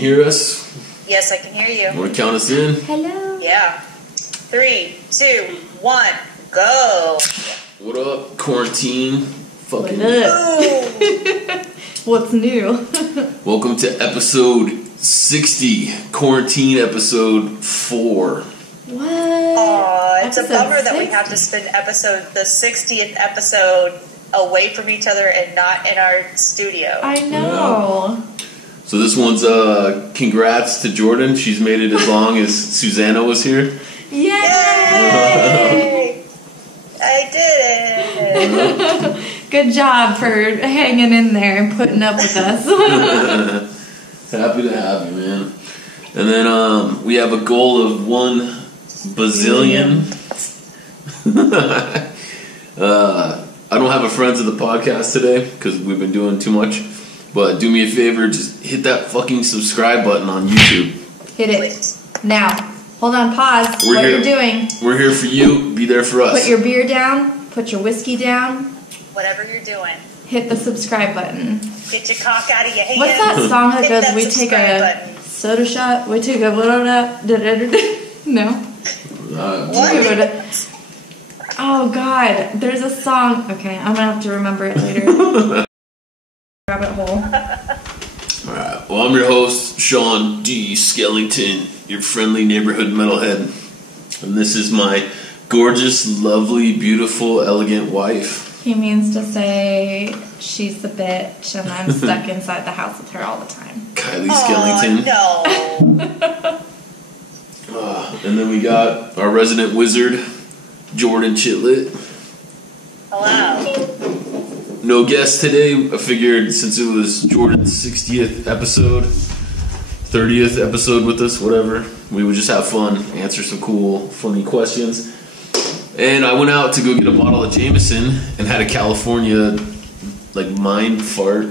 hear us? Yes, I can hear you. Want to count us in? Hello. Yeah. 3, 2, 1, go. What up, quarantine? Fucking. What up? What's new? Welcome to episode 60, quarantine episode 4. What? Aw, it's Episode a bummer that we 60. have to spend the 60th episode away from each other and not in our studio. I know. Yeah. So this one's congrats to Jordan. She's made it as long as Susanna was here. Yay! Yay! I did it. Good job for hanging in there and putting up with us. Happy to have you, man. And then we have a goal of 1 bazillion. I don't have a friends of the podcast today because we've been doing too much. But do me a favor, just hit that fucking subscribe button on YouTube. Hit it. Now. Hold on, pause. What you're doing. We're here for you. Be there for us. Put your beer down. Put your whiskey down. Whatever you're doing. Hit the subscribe button. Get your cock out of your hand. What's that song that Hit goes, that we take a button. soda shot, we take a no? What? Oh, God. There's a song. Okay, I'm going to have to remember it later. Rabbit hole. Alright, well, I'm your host, Sean D. Skellington, your friendly neighborhood metalhead. And this is my gorgeous, lovely, beautiful, elegant wife. He means to say she's the bitch and I'm stuck inside the house with her all the time. Kylie Skellington. No. And then we got our resident wizard, Jordan Chetelat. Hello. No guest today. I figured since it was Jordan's 60th episode, 30th episode with us, whatever, we would just have fun, answer some cool, funny questions. And I went out to go get a bottle of Jameson and had a California, mind fart.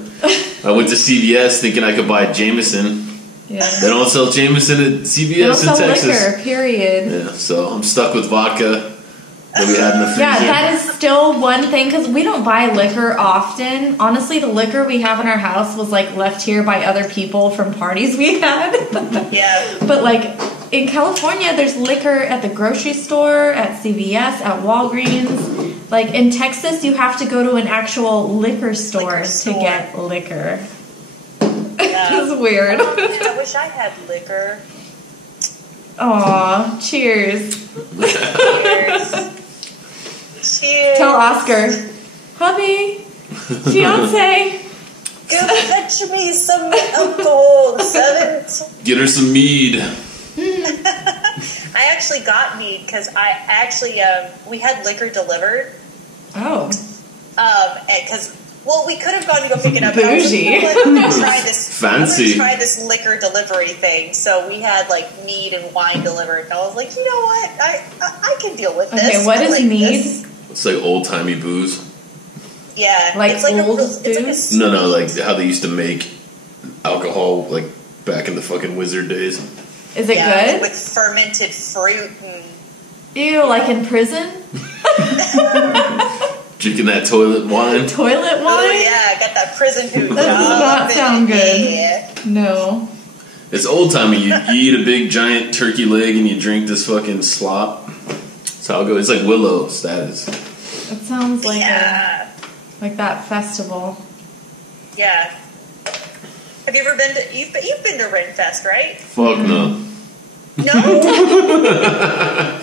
I went to CVS thinking I could buy Jameson. Yeah. They don't sell Jameson at CVS They don't sell in Texas. liquor, period. Yeah, so I'm stuck with vodka that we had in the freezer. Yeah, that is still one thing, because we don't buy liquor often. Honestly, the liquor we have in our house was, left here by other people from parties we had. Yeah. But, in California, there's liquor at the grocery store, at CVS, at Walgreens. In Texas, you have to go to an actual liquor store to get liquor. Yeah. It's weird. I wish I had liquor. Aw, cheers. Cheers. Cheers. Tell Oscar, hubby, fiance. Go fetch me some alcohol, servant. Get her some mead. I actually got mead because we had liquor delivered. Oh. Because we could have gone to go pick it up. Bougie. I'm gonna try this. Fancy. I'm gonna try this liquor delivery thing. So we had mead and wine delivered. And I was like, you know what? I can deal with this. Okay, what is mead? This. It's old timey booze. Yeah, it's old booze. No, how they used to make alcohol back in the fucking wizard days. Is it good? With fermented fruit and. Ew, in prison? Drinking that toilet wine. Toilet wine? Oh yeah, I got that prison food. That does not sound good. Yeah. No. It's old timey. You eat a big giant turkey leg and you drink this fucking slop. That's how it goes. It's like Willow status. It sounds like that festival. Yeah. Have you ever been to? You've been to Renfest, right? Fuck no. No.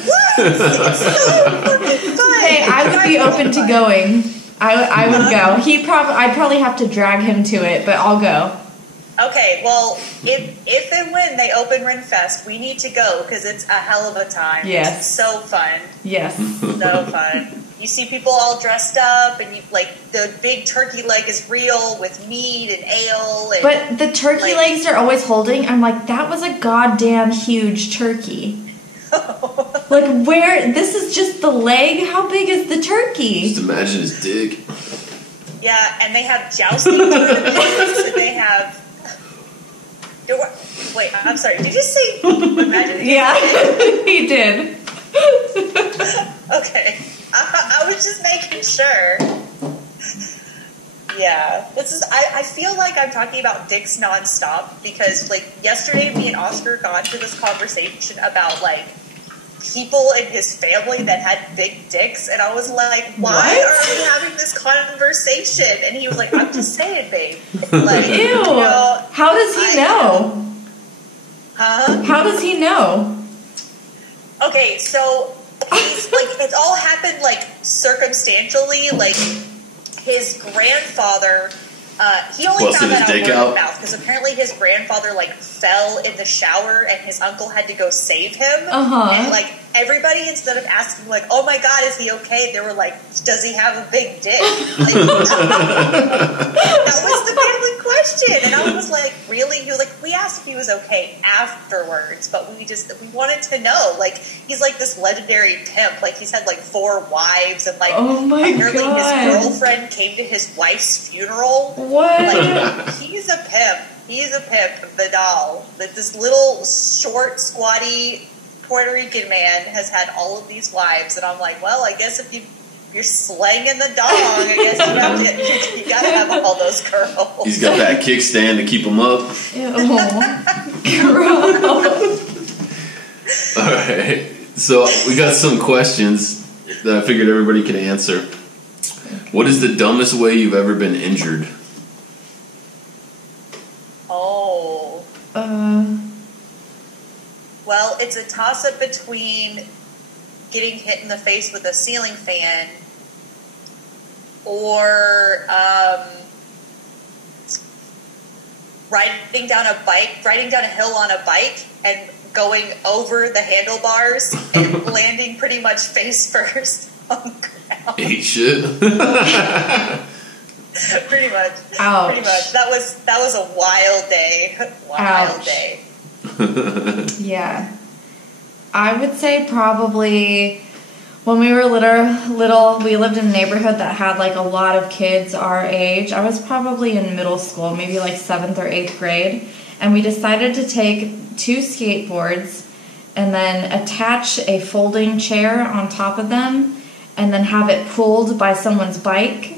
What? It's so fucking fun. Hey, I would be open to going. I would go. I'd probably have to drag him to it, but I'll go. Okay, well, if and when they open Renfest, we need to go because it's a hell of a time. Yes. It's so fun. Yes. So fun. You see people all dressed up, and the big turkey leg is real with mead and ale. And, but the turkey legs they're always holding, I'm like, that was a goddamn huge turkey. Where? This is just the leg? How big is the turkey? Just imagine his dick. Yeah, and they have jousting tournaments, and they have. Wait, I'm sorry. Did you say imagine? Yeah, he did. Okay. I was just making sure. Yeah, this is. I feel like I'm talking about dicks nonstop because, like, yesterday, me and Oscar got into this conversation about like people in his family that had big dicks, and I was like, "Why are we having this conversation?" And he was like, "I'm just saying, babe." Like, Ew. you know, How does he know? Huh? How does he know? Okay, so he's like, it all happened like circumstantially, like. His grandfather, he only found that out word of mouth because apparently his grandfather like fell in the shower and his uncle had to go save him. And like everybody, instead of asking like, "Oh my God, is he okay?" they were like, "Does he have a big dick?" Like, that was the family question, and I was like, "Really?" He was like, "We asked if he was okay afterwards, but we wanted to know." Like he's like this legendary pimp. Like he's had like 4 wives, and like apparently his girlfriend came to his wife's funeral. What? Like he's a pimp. He's a pimp, Vidal. That this little short, squatty Puerto Rican man has had all of these wives, and I'm like, well, I guess if you're slanging the dong, I guess you gotta have all those girls. He's got that kickstand to keep him up. Ew. Gross. All right, so we got some questions that I figured everybody could answer. What is the dumbest way you've ever been injured? Oh. Well, it's a toss-up between getting hit in the face with a ceiling fan or riding down a hill on a bike and going over the handlebars and landing pretty much face first on the ground. Ate shit. Pretty much. Ouch. Pretty much. That was a wild day. Wild day. Yeah. I would say probably when we were little, we lived in a neighborhood that had like a lot of kids our age. I was probably in middle school, maybe like 7th or 8th grade. And we decided to take 2 skateboards and then attach a folding chair on top of them and then have it pulled by someone's bike.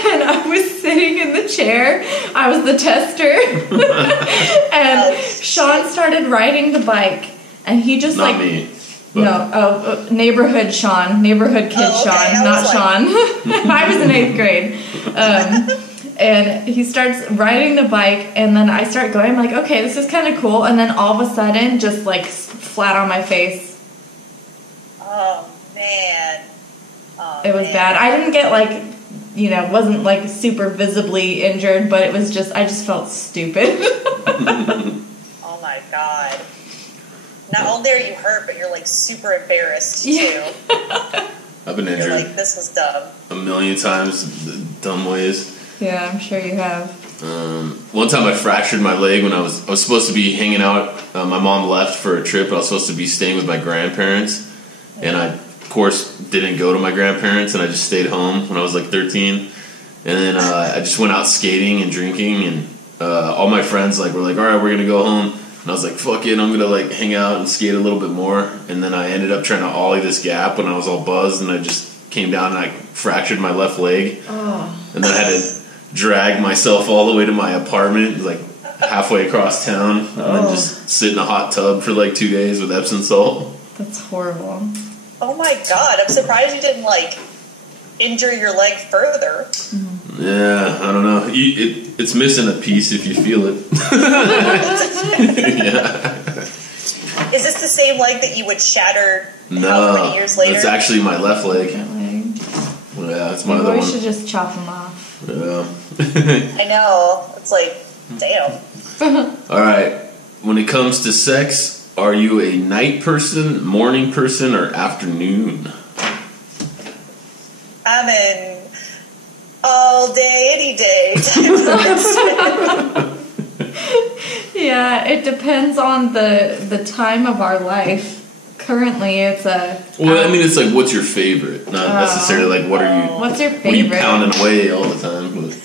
And I was sitting in the chair. I was the tester. And Sean started riding the bike. And he just Not me. But. No, neighborhood Sean. Neighborhood kid Sean, not Sean. I was in 8th grade. And he starts riding the bike, and then I start going, I'm like, okay, this is kind of cool. And then all of a sudden, just like flat on my face. Oh, man. It was bad. I didn't get like, wasn't like super visibly injured, but it was just, I just felt stupid. Oh my God. Not only are you hurt, but you're like super embarrassed too. Yeah. I've been injured. You're like, this was dumb. A million times, dumb ways. Yeah, I'm sure you have. One time I fractured my leg when I was supposed to be hanging out. My mom left for a trip. I was supposed to be staying with my grandparents, and I, of course, didn't go to my grandparents, and I just stayed home when I was like 13. And then I just went out skating and drinking, and all my friends were like, all right, we're gonna go home. And I was like, fuck it, I'm gonna like hang out and skate a little bit more. And then I ended up trying to ollie this gap when I was all buzzed, and I just came down and I fractured my left leg. Oh. And then I had to drag myself all the way to my apartment, like halfway across town, and then just sit in a hot tub for like 2 days with Epsom salt. That's horrible. Oh my God, I'm surprised you didn't like injure your leg further. Mm-hmm. Yeah, I don't know. It's missing a piece if you feel it. Yeah. Is this the same leg that you would shatter No, how many years later? it's actually my left leg. Yeah, it's my other one. We should just chop them off. Yeah. I know. It's like, damn. All right. When it comes to sex, are you a night person, morning person, or afternoon? I'm in all day, any day. Yeah, it depends on the time of our life. Currently, it's a... Well, I mean, it's like, what's your favorite? Not necessarily like, what are you... What's your What are you favorite? pounding away all the time? But.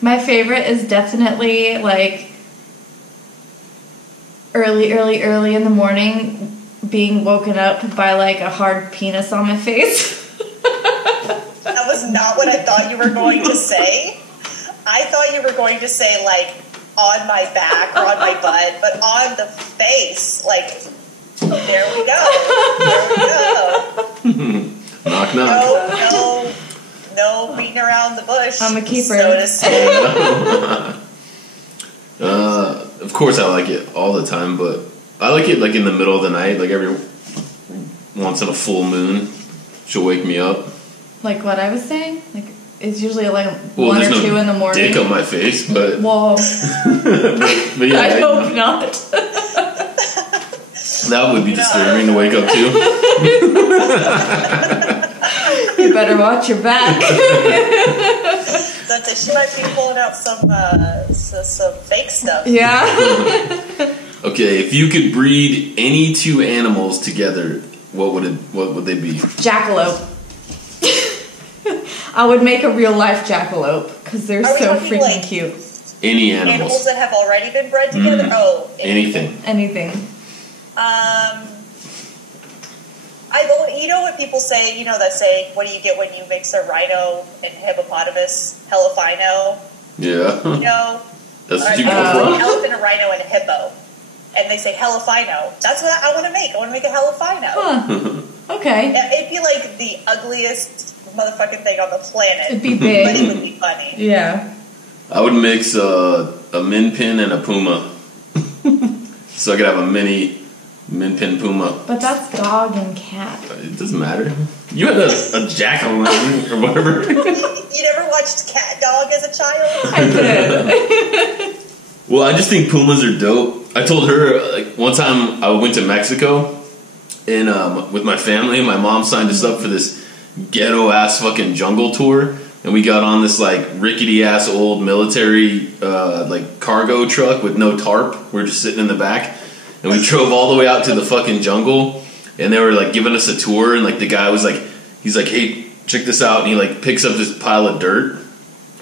My favorite is definitely, like, early in the morning, being woken up by, like, a hard penis on my face. not what I thought you were going to say. I thought you were going to say, like, on my back or on my butt, but on the face. Like, there we go. There we go. Knock, knock. No beating around the bush. I'm a keeper. So to say. Of course I like it all the time, but I like it like in the middle of the night, like every once in a full moon, she'll wake me up. Like what I was saying? Like it's usually like 1 or 2 in the morning. Dick on my face, but whoa. but yeah, I hope not. That would be disturbing to wake up to. You better watch your back. She might be pulling out some fake stuff. Yeah. Okay, if you could breed any 2 animals together, what would they be? Jackalope. I would make a real life jackalope because they're so freaking like cute. Any animals. Animals that have already been bred together? Oh, anything. You know what people say, that say, what do you get when you mix a rhino and hippopotamus? Hellafino. Yeah. That's what you go for? for? An elephant, a rhino, and a hippo. And they say hellafino. That's what I want to make. I want to make a hellafino. Huh. Okay. It'd be like the ugliest motherfucking thing on the planet. It'd be big. But it would be funny. Yeah. I would mix a min pin and a puma. So I could have a mini min pin puma. But that's dog and cat. It doesn't matter. You had a jackal or whatever. You never watched Cat Dog as a child? I did. Well, I just think pumas are dope. I told her, like, one time I went to Mexico and with my family, and my mom signed us up for this ghetto-ass fucking jungle tour. And we got on this, like, rickety-ass old military, like, cargo truck with no tarp. We're just sitting in the back. And we drove all the way out to the fucking jungle. And they were, like, giving us a tour. And, like, the guy was, like, he's like, hey, check this out. And he, like, picks up this pile of dirt.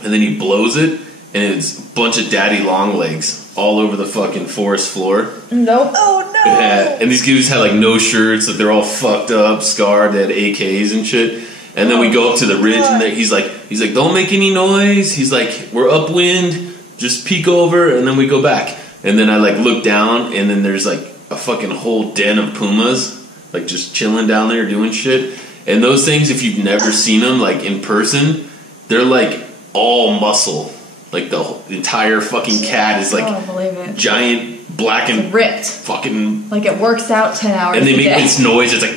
And then he blows it. And it's a bunch of daddy long legs all over the fucking forest floor. Nope. Oh, no. Yeah. And these dudes had, like, no shirts. Like, they're all fucked up, scarred. They had AKs and shit. And then we go up to the ridge, and he's like, don't make any noise. He's like, we're upwind, just peek over, and then we go back. And then I like look down, and then there's like a fucking whole den of pumas, like just chilling down there doing shit. And those things, if you've never seen them like in person, they're like all muscle. Like the entire fucking cat is like giant black and ripped, fucking like it works out 10 hours. And they make this noise. It's like.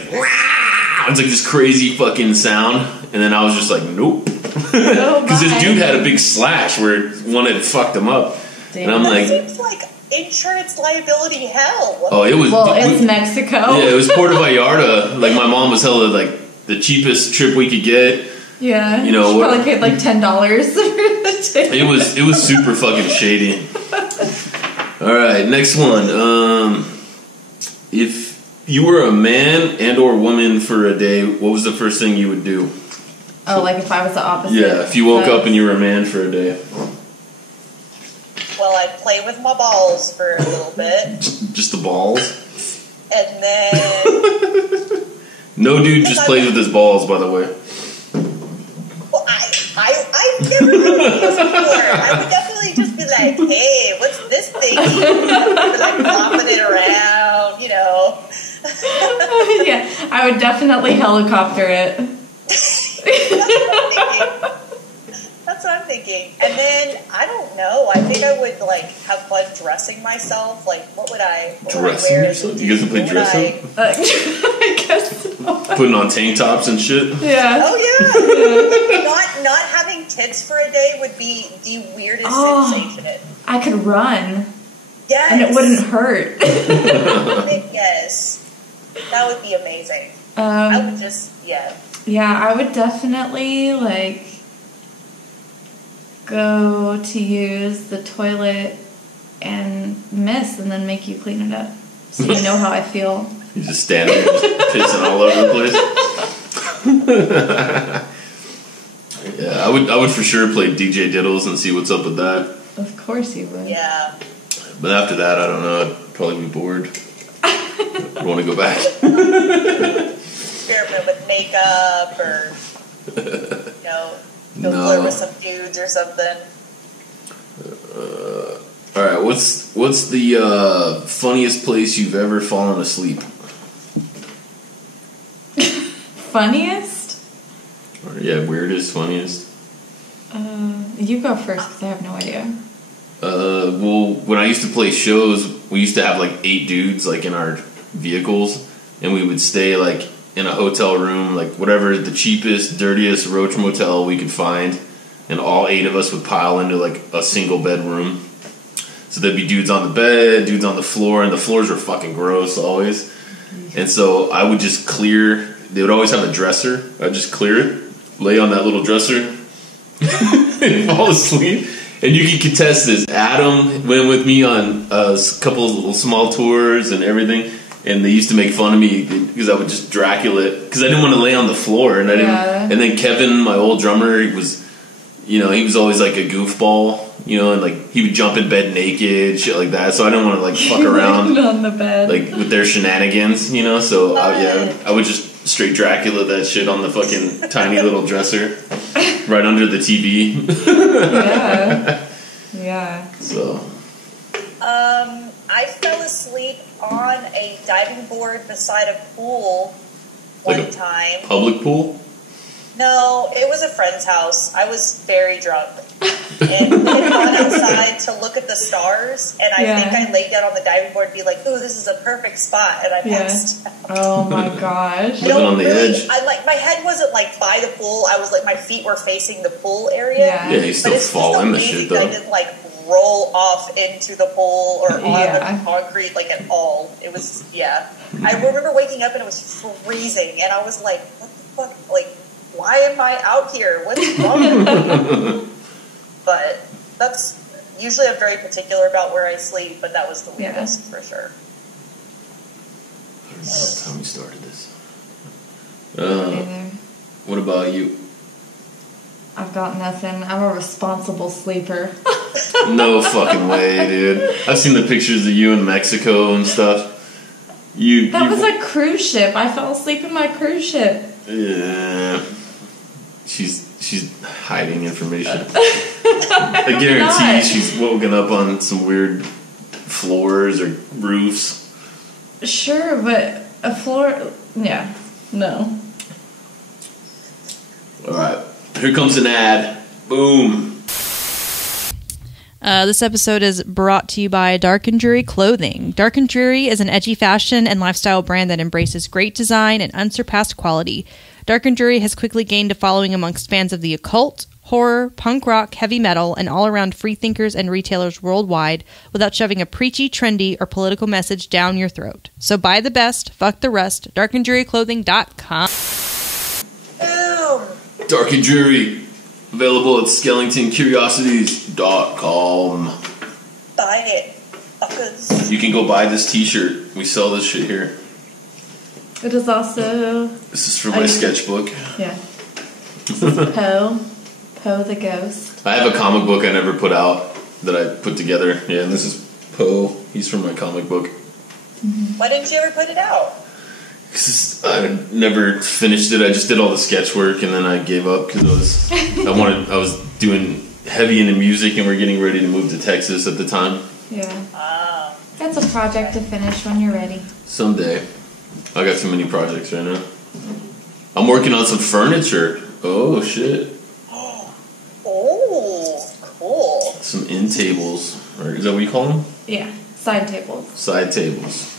It's like this crazy fucking sound, and then I was just like, nope. Because this dude had a big slash where one had fucked him up. Damn. And I'm like... That seems like insurance liability hell. Oh, it was... Well, it's Mexico. Yeah, it was Puerto Vallarta. Like, my mom was hella, like, the cheapest trip we could get. Yeah. You know... She probably paid like $10 for the ticket. It was super fucking shady. Alright, next one. If... you were a man and or woman for a day, what was the first thing you would do? Oh, like if I was the opposite? Yeah, if you woke up and you were a man for a day. Well, I'd play with my balls for a little bit. Just the balls? And then... No dude just plays with his balls, by the way. Well, I've never heard of this before. I would definitely just be like, hey, what's this thing? Like flopping it around, Yeah, I would definitely helicopter it. That's what I'm thinking. And then, I don't know, I think I would, like, have fun dressing myself. Like, what would I dressing wear? yourself? You guys can play dress up? I guess so. Putting on tank tops and shit? Yeah. Oh, yeah. Not having tits for a day would be the weirdest sensation. I could run. Yes. And it wouldn't hurt. Yes. That would be amazing. I would just, yeah. Yeah, I would definitely, like, go to use the toilet and miss and then make you clean it up. So you know how I feel. You just stand there just pissing all over the place. Yeah, I would for sure play DJ Diddles and see what's up with that. Of course you would. Yeah. But after that, I don't know. I'd probably be bored. I want to go back. Experiment with makeup or go flirt with some dudes or something. All right, what's the funniest place you've ever fallen asleep? Funniest? Or, yeah, weirdest, funniest. You go first because I have no idea. Well, when I used to play shows, we used to have like 8 dudes like in our vehicles, and we would stay like in a hotel room, like whatever the cheapest, dirtiest roach motel we could find, and all 8 of us would pile into like a single bedroom. So there'd be dudes on the bed, dudes on the floor, and the floors were fucking gross always. And so I would just clear. They would always have a dresser. I'd just clear it, lay on that little dresser, and fall asleep. And you can contest this. Adam went with me on a couple of little small tours and everything, and they used to make fun of me because I would just Dracula it because I didn't want to lay on the floor, and I didn't. And then Kevin, my old drummer, he was always like a goofball, and like he would jump in bed naked, shit like that. So I didn't want to like fuck around on the bed, like with their shenanigans, So I would just straight Dracula that shit on the fucking tiny little dresser. Right under the TV. Yeah. So. I fell asleep on a diving board beside a pool one time. Public pool? No, it was a friend's house. I was very drunk. And we had gone outside to look at the stars, and I think I laid down on the diving board and be like, ooh, this is a perfect spot, and I passed out. Oh my gosh. Living on the edge. My head wasn't like by the pool. I was like, my feet were facing the pool area. Yeah, you still fall in the shit though. I didn't like roll off into the pool or on the concrete like at all. It was, I remember waking up and it was freezing, and I was like, what the fuck? Like, why am I out here? What's wrong with me? But that's usually I'm very particular about where I sleep, but that was the weirdest for sure. I don't know what time we started this. What about you? I've got nothing. I'm a responsible sleeper. No fucking way, dude. I've seen the pictures of you in Mexico and stuff. That was a cruise ship. I fell asleep in my cruise ship. Yeah. She's hiding information. I guarantee she's woken up on some weird floors or roofs. Sure, but a floor... Yeah. No. Alright. Here comes an ad. Boom. This episode is brought to you by Dark and Dreary Clothing. Dark and Dreary is an edgy fashion and lifestyle brand that embraces great design and unsurpassed quality. Dark and Dreary has quickly gained a following amongst fans of the occult, horror, punk rock, heavy metal, and all-around free thinkers and retailers worldwide without shoving a preachy, trendy, or political message down your throat. So buy the best, fuck the rest, darkanddrearyclothing.com. Boom! Dark and Dreary. Available at SkellingtonCuriosities.com. Buy it, fuckers. You can go buy this t-shirt. We sell this shit here. It is also... This is for my sketchbook. Yeah. This is Poe the Ghost. I have a comic book I never put out that I put together. Yeah, and this is Poe. He's from my comic book. Mm-hmm. Why didn't you ever put it out? Because I never finished it. I just did all the sketch work and then I gave up because I was doing heavy into music and we're getting ready to move to Texas at the time. Yeah. That's a project to finish when you're ready. Someday. I got too many projects right now. I'm working on some furniture. Oh, shit. Oh, cool. Some end tables. Or is that what you call them? Yeah. Side tables. Side tables.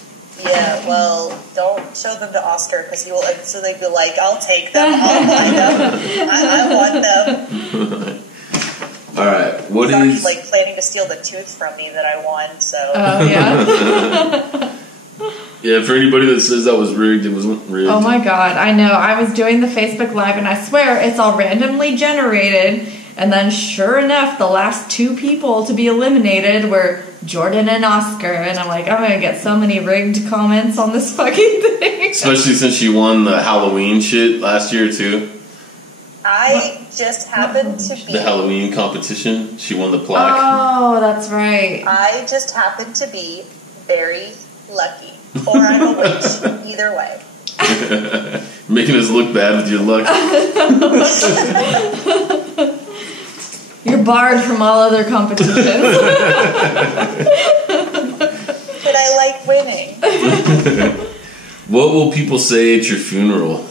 Yeah, well, don't show them to Oscar because he will. So they'd be like, "I'll take them. I'll buy them. I want them." All right, He's already like planning to steal the tooth from me that I won. So. Oh yeah. Yeah, for anybody that says that was rigged, it wasn't rigged. Oh my god, I know. I was doing the Facebook Live and I swear it's all randomly generated. And then sure enough, the last 2 people to be eliminated were Jordan and Oscar. And I'm like, I'm going to get so many rigged comments on this fucking thing. Especially since she won the Halloween shit last year, too. I just happened to be... The Halloween competition. She won the plaque. Oh, that's right. I just happened to be very lucky. Or I'm a witch. Either way. Making us look bad with your luck. You're barred from all other competitions. But I like winning. What will people say at your funeral?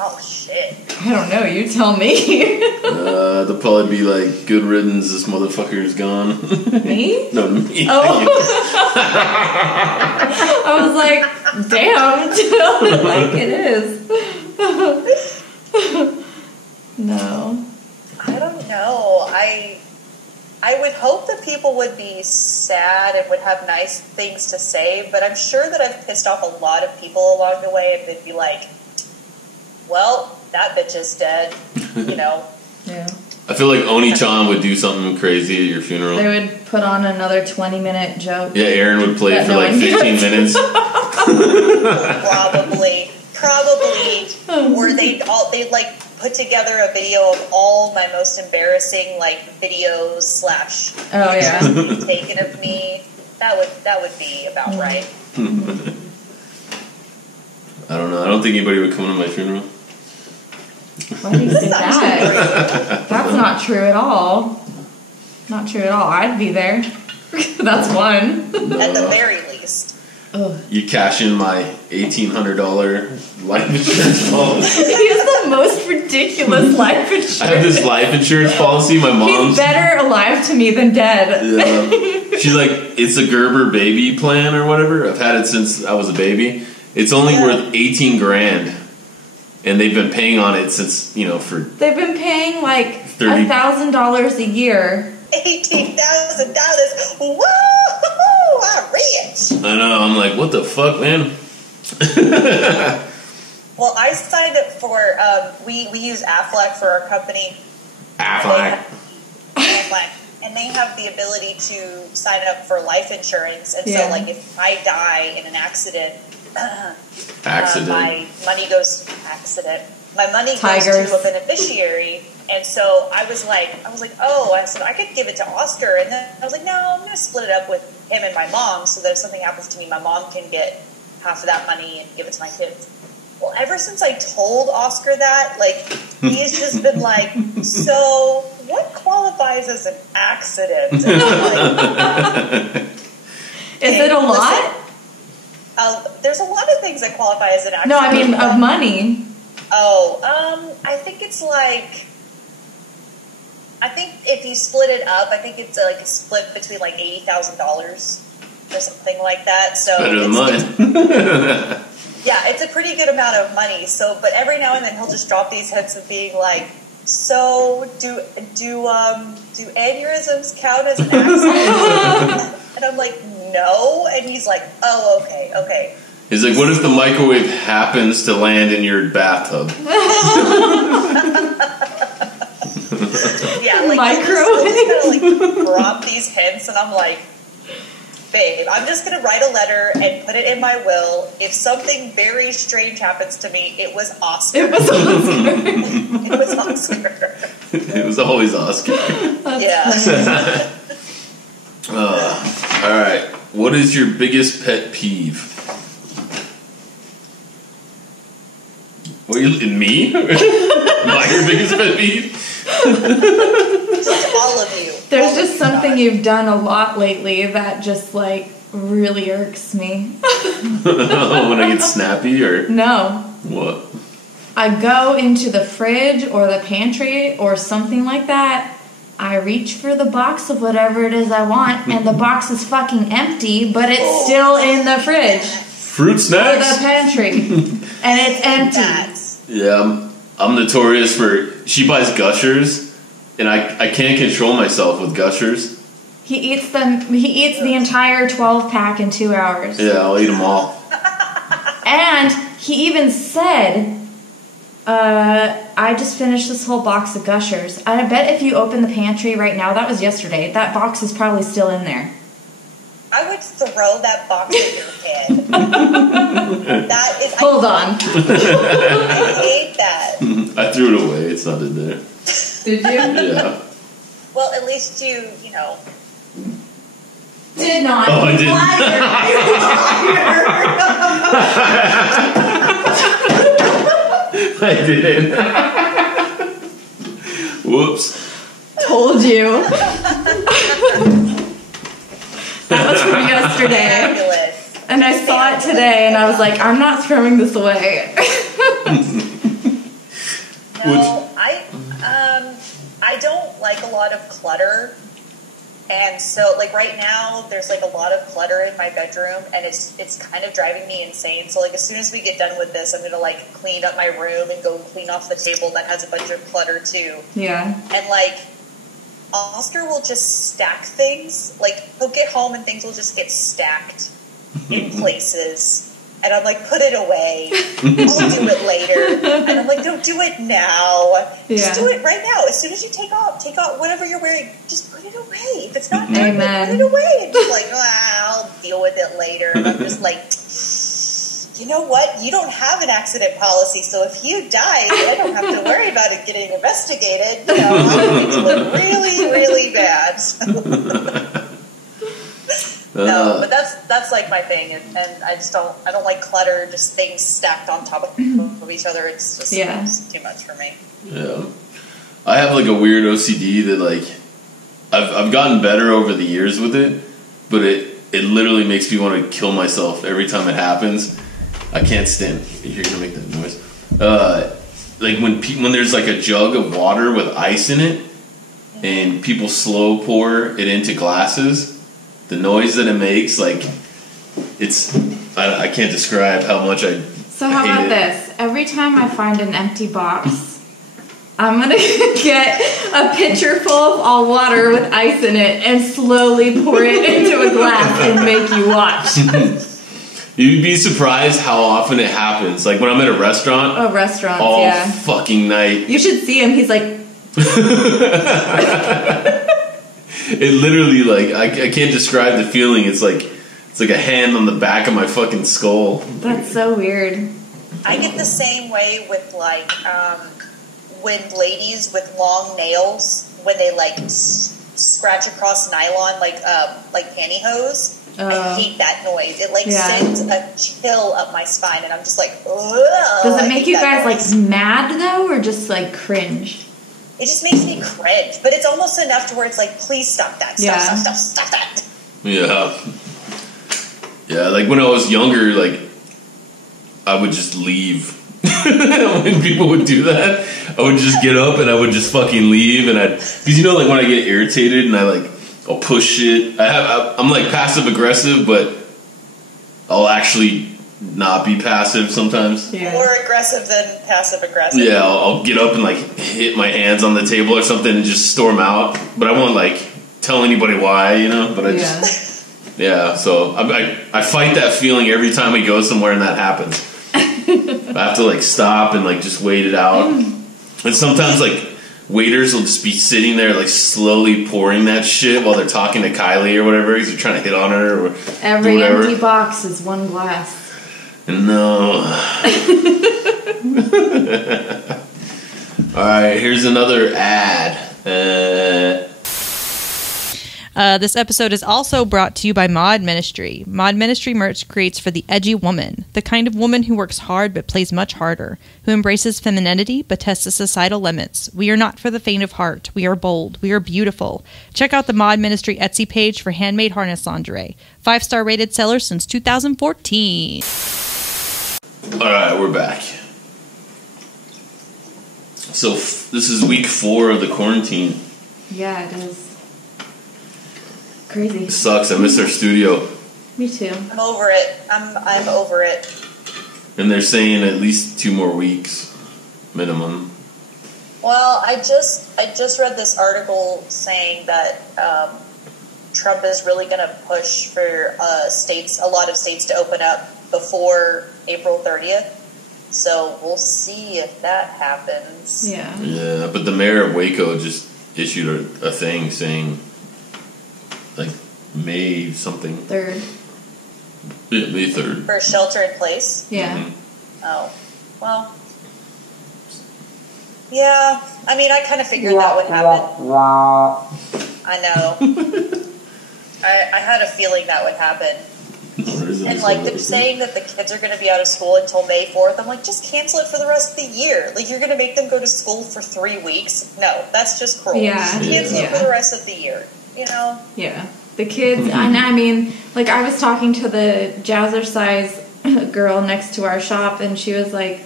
Oh, shit. I don't know. You tell me. They'll probably be like, good riddance, this motherfucker's gone. Me? No, me. Oh. I was like, damn. Like it is. No. I don't know. I would hope that people would be sad and would have nice things to say, but I'm sure that I've pissed off a lot of people along the way, and they'd be like, well, that bitch is dead, you know? Yeah. I feel like Oni-chan would do something crazy at your funeral. They would put on another 20-minute joke. Yeah, Aaron would play it for like 15 minutes. Probably. Or they'd like put together a video of all my most embarrassing like videos / Oh yeah. taken of me. That would be about right. I don't know. I don't think anybody would come to my funeral. Why do you say that? That's not true at all. Not true at all. I'd be there. That's one. At the very least. Ugh. You cash in my $1,800 life insurance policy. He has the most ridiculous life insurance. I have this life insurance policy. My mom's He's better alive to me than dead. Yeah. She's like, it's a Gerber baby plan or whatever. I've had it since I was a baby. It's only worth $18,000, and they've been paying on it since for. They've been paying like $1,000 a year. $18,000. Woo! I'm rich. I know. I'm like, what the fuck, man? Well, I signed up for. We use Aflac for our company. Aflac. And they have the ability to sign up for life insurance, and so like if I die in an accident. My money goes to a beneficiary, and so I was like, oh, I said I could give it to Oscar, and then I was like, no, I'm going to split it up with him and my mom, so that if something happens to me, my mom can get half of that money and give it to my kids. Well, ever since I told Oscar that, like, he's just been like, so what qualifies as an accident? And I'm like, is it a lot? There's a lot of things that qualify as an accident. No, I mean of money. Oh, I think it's like. I think if you split it up, I think it's like a split between like $80,000 or something like that. So better than mine. Yeah, it's a pretty good amount of money. So, but every now and then he'll just drop these hints of being like, so do aneurysms count as an accident? And I'm like, no. And he's like, oh, okay. He's like, what if the microwave happens to land in your bathtub? Yeah, like microwave. He's just kind of like drop these hints, and I'm like, babe, I'm just gonna write a letter and put it in my will. If something very strange happens to me, it was Oscar. It was Oscar. It was Oscar. It was always Oscar. Yeah. All right. What is your biggest pet peeve? What me? Am I your biggest pet peeve? Just all of you. There's just something you've done a lot lately that just like really irks me. When I get snappy or no. What? I go into the fridge or the pantry or something like that. I reach for the box of whatever it is I want, and the box is fucking empty, but it's still in the fridge. Fruit snacks? Or the pantry. And it's empty. Yeah, I'm notorious for... She buys Gushers, and I can't control myself with Gushers. He eats the entire 12-pack in 2 hours. Yeah, I'll eat them all. And he even said... I just finished this whole box of Gushers. I bet if you open the pantry right now, that was yesterday, that box is probably still in there. I would throw that box at your head. That is. Hold on. I hate that. I threw it away. It's not in there. Did you? Yeah. Well, at least you know. Did not. Oh, I didn't. I did. Whoops. Told you. That was from yesterday. Fabulous. And I saw it today, and I was like, I'm not throwing this away. No, I don't like a lot of clutter. And so, like, right now, there's, like, a lot of clutter in my bedroom, and it's kind of driving me insane. So, like, as soon as we get done with this, I'm going to, like, clean up my room and go clean off the table that has a bunch of clutter, too. Yeah. And, like, Oscar will just stack things. Like, he'll get home and things will just get stacked in places. And I'm like, put it away. I'll do it later. And I'm like, don't do it now. Just do it right now. As soon as you take off whatever you're wearing, just put it away. If it's not done, put it away. And just like, I'll deal with it later. And I'm just like, you know what? You don't have an accident policy, so if you die, I don't have to worry about it getting investigated. You know, I'm going to look really, really bad. No, but that's like my thing, and I don't like clutter, just things stacked on top of each other. It's just it's too much for me. Yeah, I have like a weird OCD that like I've gotten better over the years with it, but it literally makes me want to kill myself every time it happens. I can't stand. You're gonna make that noise. Like when there's like a jug of water with ice in it, and people slow pour it into glasses. The noise that it makes, like, I can't describe how much I So how about this? Every time I find an empty box, I'm going to get a pitcher full of all water with ice in it and slowly pour it into a glass and make you watch. You'd be surprised how often it happens. Like, when I'm at a restaurant. Oh, restaurants, all fucking night. You should see him. He's like... It literally, like, I can't describe the feeling. It's like a hand on the back of my fucking skull. That's so weird. I get the same way with, like, when ladies with long nails, when they, like, scratch across nylon, like pantyhose. I hate that noise. It, like, sends a chill up my spine, and I'm just like, ugh. Does it make you guys, like, mad, though, or just, like, cringe? It just makes me cringe, but it's almost enough to where it's like, please stop that. Stop that. Yeah. Yeah, like when I was younger, like, I would just leave. When people would do that, I would just get up and I would just fucking leave. And because you know, like when I get irritated and I'll push shit. I'm like passive aggressive, but I'll actually not be passive sometimes. Yeah. More aggressive than passive aggressive. Yeah, I'll get up and like hit my hands on the table or something and just storm out. But I won't like tell anybody why, you know. But I just so I fight that feeling every time we go somewhere and that happens. I have to like stop and like just wait it out. And sometimes like waiters will just be sitting there like slowly pouring that shit while they're talking to Kylie or whatever because they're trying to hit on her or every empty box is one glass. No. Alright, here's another ad. This episode is also brought to you by Mod Ministry. Mod Ministry merch creates for the edgy woman, the kind of woman who works hard but plays much harder, who embraces femininity but tests the societal limits. We are not for the faint of heart. We are bold. We are beautiful. Check out the Mod Ministry Etsy page for handmade harness lingerie. 5-star rated seller since 2014. Alright, we're back. So this is week 4 of the quarantine. Yeah, it is. Crazy. It sucks. I miss our studio. Me too. I'm over it. I'm over it. And they're saying at least 2 more weeks minimum. Well, I just read this article saying that Trump is really going to push for a lot of states to open up before April 30th. So we'll see if that happens. Yeah. Yeah, but the mayor of Waco just issued a thing saying, like, May something. 3rd. Yeah, May 3rd. For shelter in place? Yeah. Mm-hmm. Oh. Well. Yeah. I mean, I kind of figured that would happen. I know. I had a feeling that would happen. And like they're saying that the kids are going to be out of school until May 4th. I'm like, just cancel it for the rest of the year. Like you're going to make them go to school for 3 weeks? No, that's just cruel. Yeah. Cancel it for the rest of the year. You know? Yeah. The kids, and I mean, like I was talking to the jazzercise girl next to our shop, and she was like,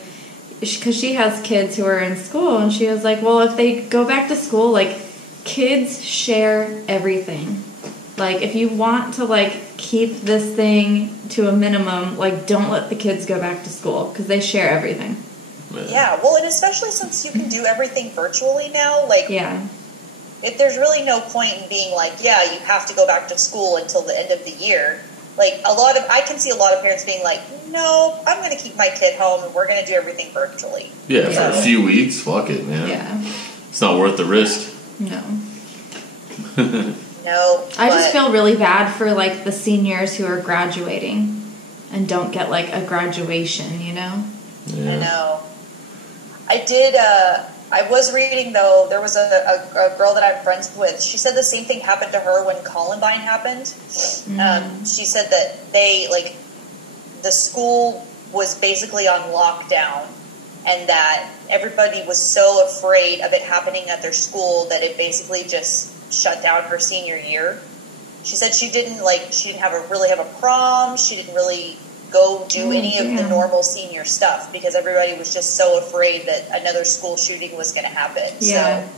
because she has kids who are in school, and she was like, well, if they go back to school, like kids share everything. Like if you want to like keep this thing to a minimum, like don't let the kids go back to school because they share everything. Yeah, well, and especially since you can do everything virtually now, like there's really no point in being like, yeah, you have to go back to school until the end of the year. Like I can see a lot of parents being like, no, I'm going to keep my kid home and we're going to do everything virtually. Yeah, for a few weeks, fuck it, man. Yeah, it's not worth the risk. No. No, I just feel really bad for like the seniors who are graduating and don't get like a graduation, you know? Yeah. I know. I was reading though, there was a girl that I'm friends with. She said the same thing happened to her when Columbine happened. She said that the school was basically on lockdown and that everybody was so afraid of it happening at their school that it basically just shut down her senior year. She said she didn't really have a prom. She didn't really go do any of the normal senior stuff because everybody was just so afraid that another school shooting was going to happen. Yeah. So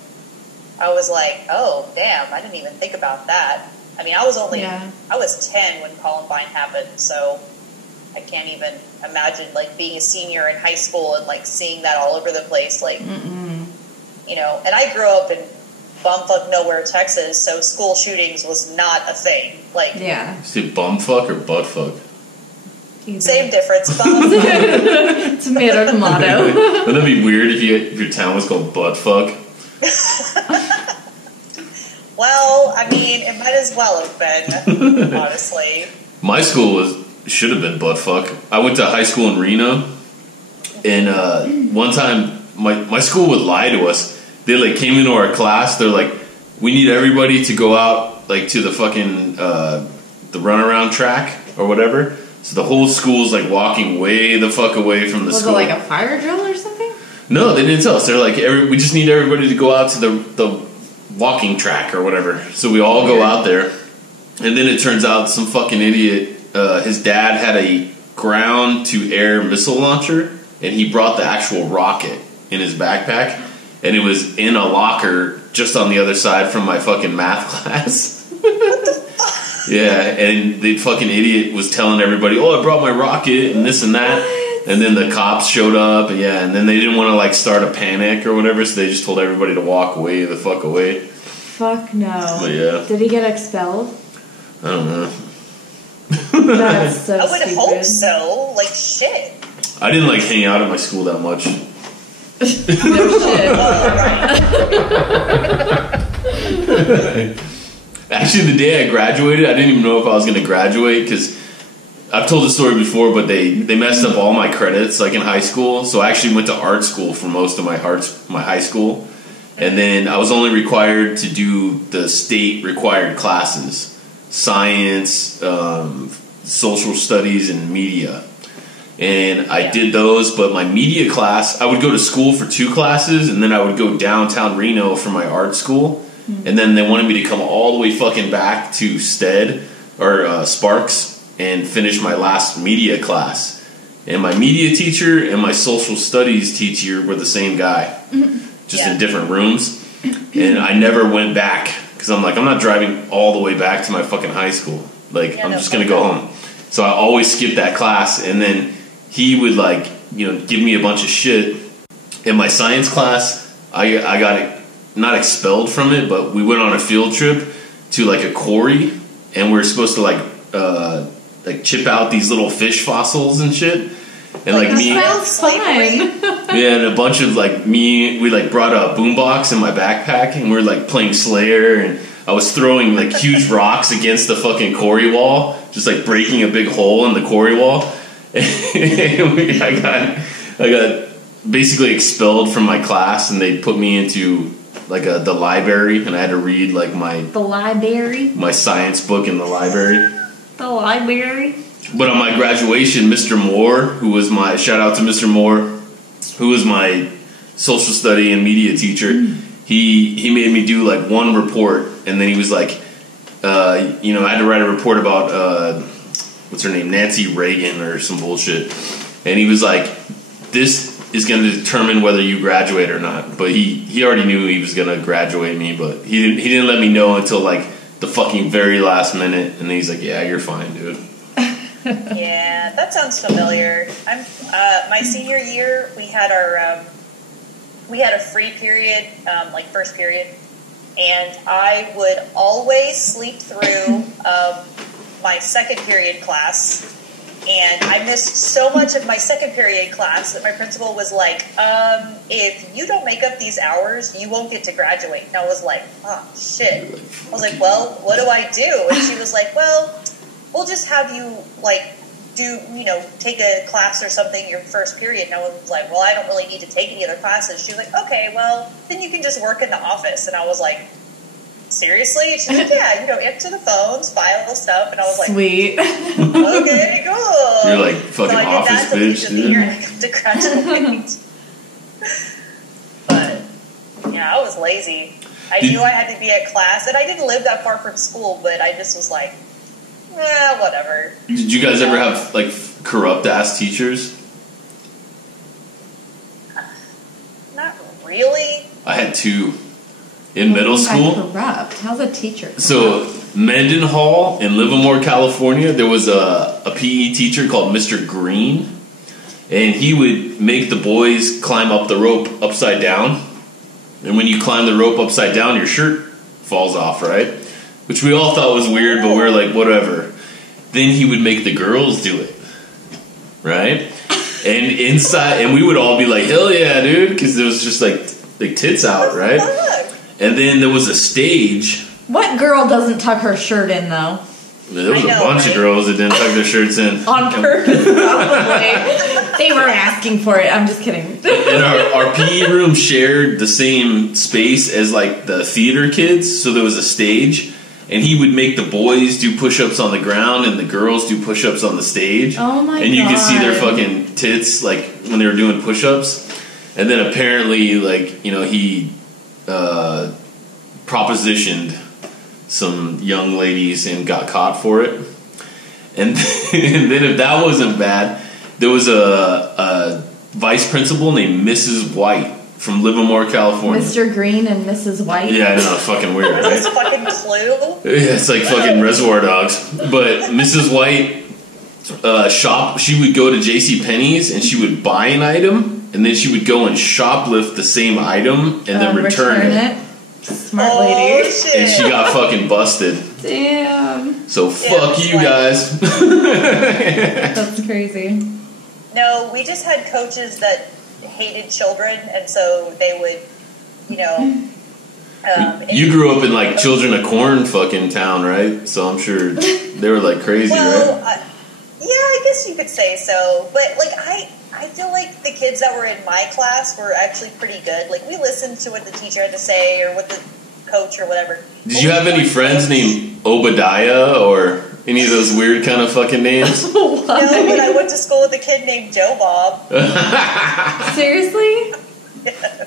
I was like, oh, damn, I didn't even think about that. I mean, I was 10 when Columbine happened, so I can't even imagine like being a senior in high school and like seeing that all over the place. Like, you know, and I grew up in bumfuck nowhere, Texas, so school shootings was not a thing. Like, is it bumfuck or buttfuck? Same difference. Tomato, tomato. Wouldn't that be weird if your town was called buttfuck? Well, I mean, it might as well have been, honestly. My school should have been buttfuck. I went to high school in Reno, and one time my school would lie to us. They like came into our class. They're like, we need everybody to go out like to the fucking the runaround track or whatever. So the whole school's like walking way the fuck away from the school. Was it like a fire drill or something? No, they didn't tell us. They're like, we just need everybody to go out to the walking track or whatever. So we all go out there, and then it turns out some fucking idiot. His dad had a ground-to-air missile launcher, and he brought the actual rocket in his backpack. And it was in a locker just on the other side from my fucking math class. What the fuck? Yeah, and the fucking idiot was telling everybody, oh, I brought my rocket and this and that. What? And then the cops showed up, and then they didn't want to like start a panic or whatever, so they just told everybody to walk way the fuck away. Fuck no. But yeah. Did he get expelled? I don't know. That's so I would hope so. Like, shit. I didn't like hang out at my school that much. No shit. Actually, the day I graduated, I didn't even know if I was going to graduate because I've told the story before, but they messed up all my credits like in high school. So I actually went to art school for most of my high school, and then I was only required to do the state required classes: science, social studies, and media. And I did those, but my media class, I would go to school for 2 classes, and then I would go downtown Reno for my art school. And then they wanted me to come all the way fucking back to Stead, or Sparks, and finish my last media class. And my media teacher and my social studies teacher were the same guy, just in different rooms. And I never went back, because I'm like, I'm not driving all the way back to my fucking high school. Like, I'm just going to go home. So I always skipped that class, and then he would like, give me a bunch of shit. In my science class, I got not expelled from it, but we went on a field trip to like a quarry, and we were supposed to like chip out these little fish fossils and shit. And like me, sounds fun. Yeah, and a bunch of like we like brought a boombox in my backpack, and we were like playing Slayer, and I was throwing like huge rocks against the fucking quarry wall, just like breaking a big hole in the quarry wall. I got basically expelled from my class, and they put me into like the library, and I had to read like my library, my science book in the library. The library. But on my graduation, Mr. Moore, who was my, shout out to Mr. Moore, who was my social study and media teacher, he made me do like one report, and then he was like, I had to write a report about, what's her name, Nancy Reagan or some bullshit. And he was like, this is going to determine whether you graduate or not. But he already knew he was going to graduate me, but he didn't let me know until like the fucking very last minute. And then he's like, yeah, you're fine, dude. Yeah, that sounds familiar. My senior year, we had a free period, like first period, and I would always sleep through my second period class. And I missed so much of my second period class that my principal was like, if you don't make up these hours, you won't get to graduate. And I was like, oh, shit. I was like, well, what do I do? And she was like, well, we'll just have you, like, take a class or something your first period. And I was like, well, I don't really need to take any other classes. She was like, okay, well, then you can just work in the office. And I was like, seriously? And she's like, yeah, answer the phones, file stuff. And I was like, sweet. Okay, cool. You're like fucking office bitch, dude. To graduate. But yeah, I was lazy. I knew I had to be at class, and I didn't live that far from school, but I just was like, whatever. Did you guys ever have like corrupt ass teachers? Not really. I had two. In middle school? Corrupt. How's a teacher corrupt? So, Mendenhall in Livermore, California, there was a PE teacher called Mr. Green, and he would make the boys climb up the rope upside down. And when you climb the rope upside down, your shirt falls off, right? Which we all thought was weird, but we were like, whatever. Then he would make the girls do it, right? And inside, and we would all be like, hell yeah, dude, because there was just like tits out, right? And then there was a stage. What girl doesn't tuck her shirt in, though? There was a bunch of girls that didn't tuck their shirts in. On purpose, probably. They were asking for it. I'm just kidding. And our PE room shared the same space as, like, the theater kids. So there was a stage. And he would make the boys do push-ups on the ground and the girls do push-ups on the stage. Oh, my God. And you could see their fucking tits, like, when they were doing push-ups. And then apparently, like, he... propositioned some young ladies and got caught for it. And then if that wasn't bad, there was a vice principal named Mrs. White from Livermore, California. Mr. Green and Mrs. White. Yeah, I know, fucking weird, right? This fucking Clue. Yeah, it's like fucking Reservoir Dogs. But Mrs. White she would go to JCPenney's and she would buy an item, and then she would go and shoplift the same item and then return it. Smart lady. Shit. And she got fucking busted. Damn. So fuck you guys. That's crazy. No, we just had coaches that hated children, and so they would, you grew up in like Children of Corn fucking town, right? So I'm sure they were like crazy, right? Yeah, I guess you could say so. But like I feel like the kids that were in my class were actually pretty good. Like, we listened to what the teacher had to say or what the coach or whatever. Did you have any friends named Obadiah or any of those weird kind of fucking names? No, but I went to school with a kid named Joe Bob. Seriously?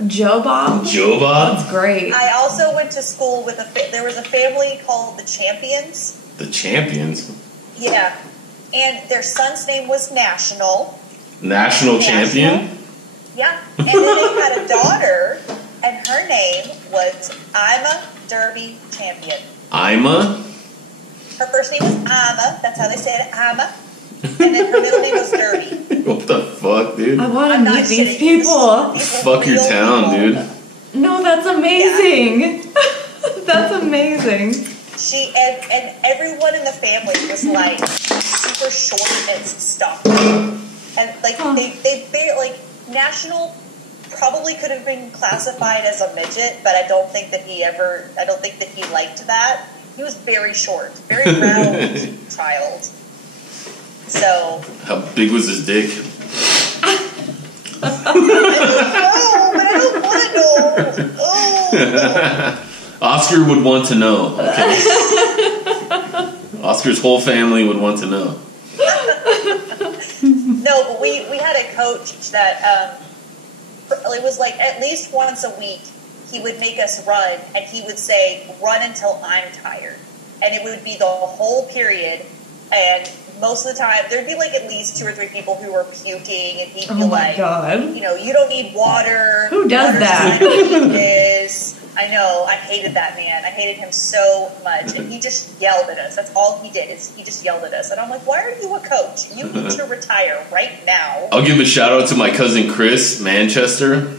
Joe Bob? Joe Bob? That's great. I also went to school with there was a family called the Champions. The Champions? Yeah. And their son's name was National. National Champion? Yeah. And then they had a daughter, and her name was Ima Derby Champion. Ima? Her first name was Ima. That's how they say it, Ima. And then her middle name was Derby. What the fuck, dude? I want to meet these people. Fuck your town, dude. No, that's amazing. Yeah. That's amazing. And everyone in the family was like super short and stocky. And like they like National probably could have been classified as a midget, but I don't think that he liked that. He was very short, very round child. So how big was his dick? I don't want to know. Oh. Oscar would want to know. Okay. Oscar's whole family would want to know. No, but we had a coach that it was like at least once a week he would make us run, and he would say, "Run until I'm tired," and it would be the whole period. And most of the time, there'd be like at least 2 or 3 people who were puking, and he'd be like, God. "You know, you don't need water. Who does that?" I know. I hated that man. I hated him so much, and he just yelled at us. That's all he did. Is he just yelled at us, and I'm like, "Why are you a coach? You need to retire right now." I'll give a shout out to my cousin Chris Manchester.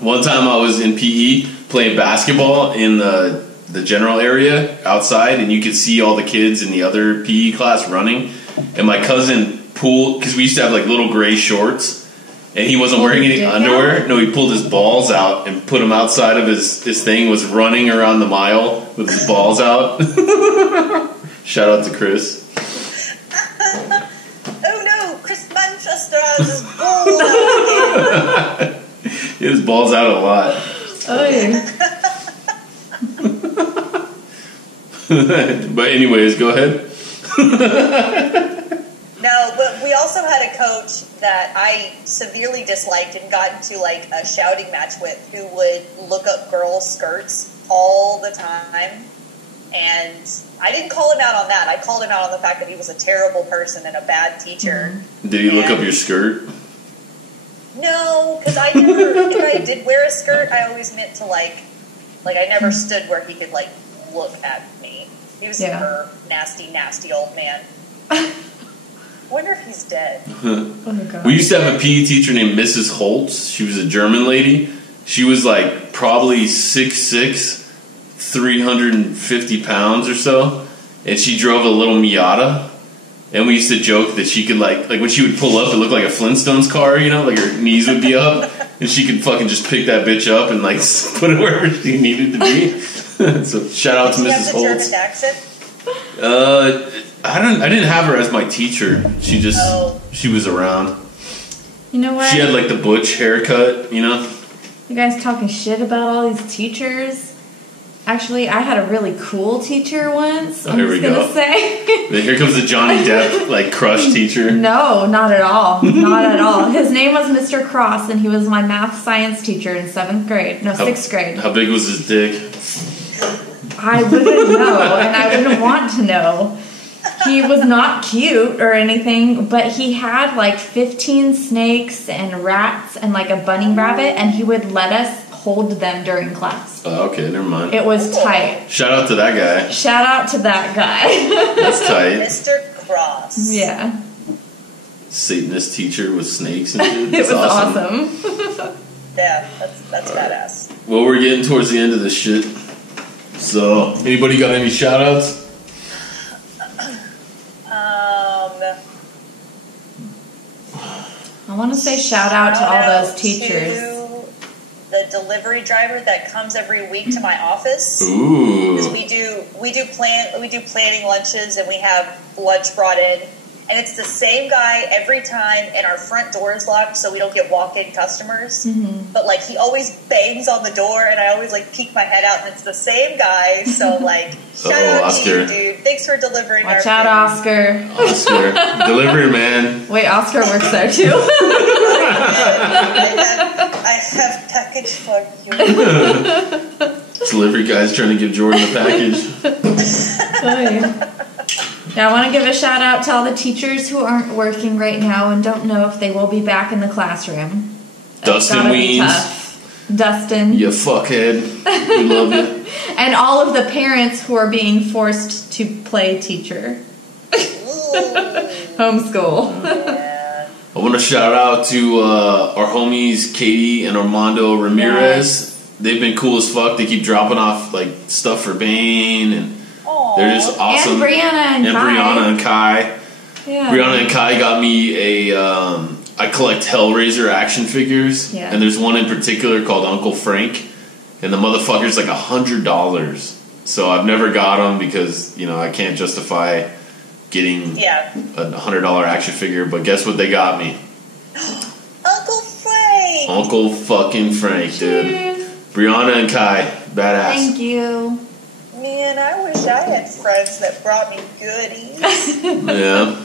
One time I was in PE playing basketball in the general area outside, and you could see all the kids in the other PE class running. And my cousin pulled, because we used to have like little gray shorts, and he wasn't wearing any underwear. No, he pulled his balls out and put them outside of his thing, was running around the mile with his balls out. Shout out to Chris. Oh no, Chris Manchester has his balls out again. He has balls out a lot. Oh, yeah. But anyways, go ahead. No, but we also had a coach that I severely disliked and got into like a shouting match with, who would look up girls' skirts all the time. And I didn't call him out on that. I called him out on the fact that he was a terrible person and a bad teacher. Did he look up your skirt? No, because I never, if I did wear a skirt, I always meant to like I never stood where he could like look at me. He was a nasty, nasty old man. I wonder if he's dead. Oh, God. We used to have a PE teacher named Mrs. Holtz. She was a German lady. She was like probably 6'6", 350 pounds or so, and she drove a little Miata. And we used to joke that she could like when she would pull up, it looked like a Flintstones car, you know, like her knees would be up, and she could fucking just pick that bitch up and like put it wherever she needed to be. So shout out to Mrs. Holtz. German accent? I didn't have her as my teacher. She just she was around. You know what? She had like the butch haircut, you know. You guys talking shit about all these teachers? Actually, I had a really cool teacher once. Here we go. Say. Here comes the Johnny Depp like crush teacher. No, not at all. Not at all. His name was Mr. Cross, and he was my math science teacher in 7th grade. No, 6th grade. How big was his dick? I wouldn't know, and I wouldn't want to know. He was not cute or anything, but he had like 15 snakes and rats and like a bunny rabbit, and he would let us hold them during class. Oh, okay, never mind. It was tight. Shout out to that guy. Shout out to that guy. That's tight. Mr. Cross. Yeah. Satanist teacher with snakes and shit. It was awesome. Yeah, that's badass. Well, we're getting towards the end of this shit. So, anybody got any shout outs? I want to say shout out to all those teachers. To the delivery driver that comes every week to my office. Ooh. Because we do planning lunches, and we have lunch brought in, and it's the same guy every time, and our front door is locked so we don't get walk-in customers. Mm-hmm. But like he always bangs on the door, and I always like peek my head out, and it's the same guy. So like shout out Oscar. to you, dude. Thanks for delivering. Watch our out, food. Oscar. Oscar. Delivery man. Wait, Oscar works there too. I have package for you. Delivery guy's trying to give Jordan a package. Now, I want to give a shout out to all the teachers who aren't working right now and don't know if they will be back in the classroom. Dustin Weens. Dustin. You fuckhead. We love you. And all of the parents who are being forced to play teacher. Homeschool. Yeah. I want to shout out to our homies Katie and Armando Ramirez. They've been cool as fuck. They keep dropping off like stuff for Bane, and they're just awesome. And Brianna and Kai. Yeah. Brianna and Kai got me a. I collect Hellraiser action figures, and there's one in particular called Uncle Frank, and the motherfucker's like $100. So I've never got them because I can't justify getting a $100 action figure. But guess what they got me? Uncle Frank. Uncle fucking Frank, dude. Brianna and Kai, badass. Thank you. Man, I wish I had friends that brought me goodies. Yeah.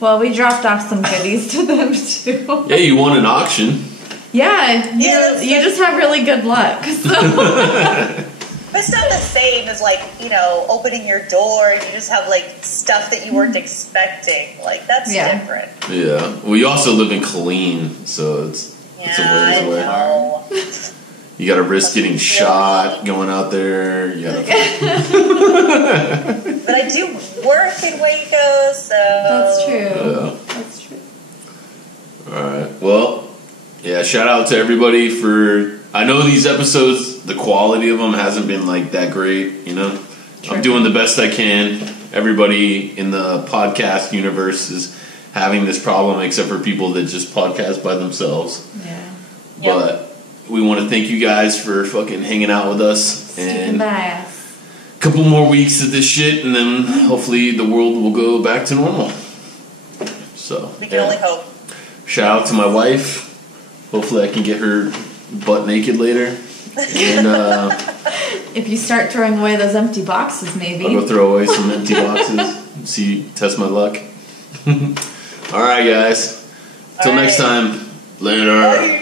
Well, we dropped off some goodies to them too. Yeah, you won an auction. Yeah, you just have really good luck. So. But it's not the same as, like, you know, opening your door and you just have, like, stuff that you weren't expecting. Like, that's different. Yeah. Well, you also live in Killeen, so it's a ways away. Know. You got to risk getting shot going out there. You gotta But I do work in Waco, so... That's true. Yeah. That's true. All right. Well, yeah, shout out to everybody for... I know these episodes, the quality of them hasn't been, like, that great, you know? True. I'm doing the best I can. Everybody in the podcast universe is having this problem except for people that just podcast by themselves. Yeah. But we want to thank you guys for fucking hanging out with us. Sticking by us. A couple more weeks of this shit, and then hopefully the world will go back to normal. So, we can only hope. Shout out to my wife. Hopefully I can get her butt naked later. And if you start throwing away those empty boxes, maybe. I'll go throw away some empty boxes. Test my luck. Alright, guys. Till next time. Later. Bye.